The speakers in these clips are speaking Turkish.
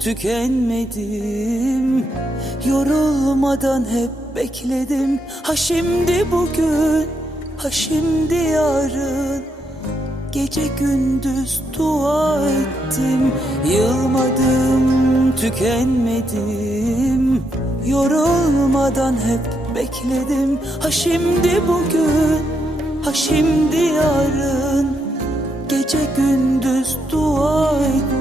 tükenmedim. Yorulmadan hep bekledim. Ha şimdi bugün ha şimdi yarın. Gece gündüz dua ettim. Yılmadım tükenmedim. Yorulmadan hep bekledim. Ha şimdi bugün ha şimdi yarın. Gece gündüz dua ettim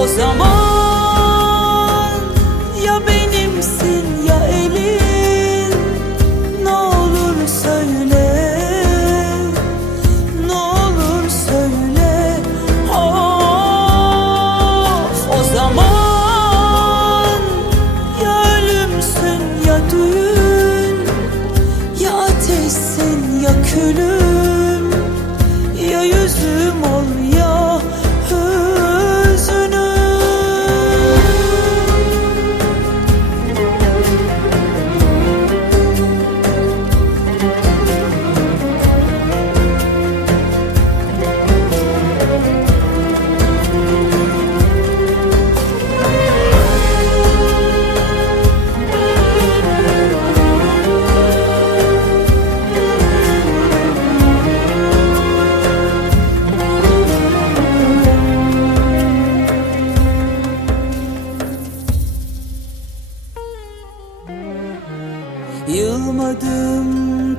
O zaman. Ya benimsin ya elin. Ne olur söyle. Ne olur söyle. Of o zaman. Ya ölümsün ya düğün. Ya ateşsin ya külüm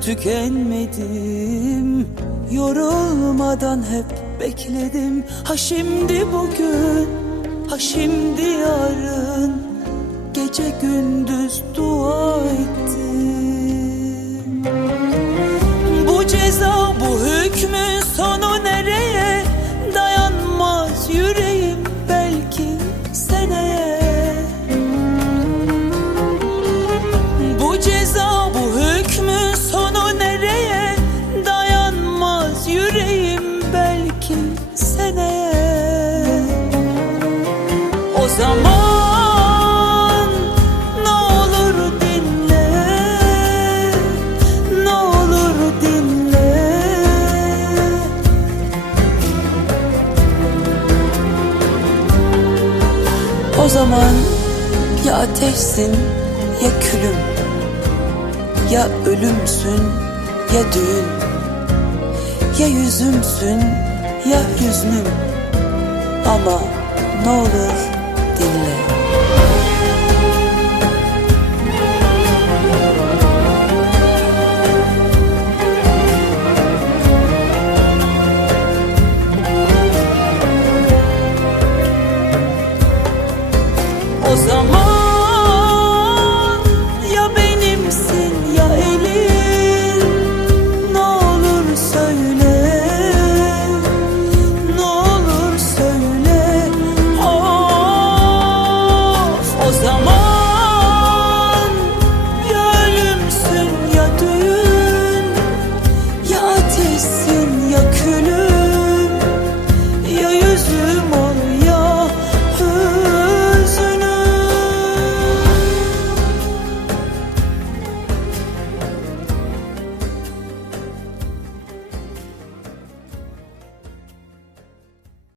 tükenmedim. Yorulmadan hep bekledim. Ha şimdi bugün, ha şimdi yarın. Gece gündüz dua zaman. Ne olur dinle Ne olur dinle. O zaman ya ateşsin ya külüm Ya ölümsün ya düğün Ya yüzümsün ya hüznüm. Ama ne olur dinle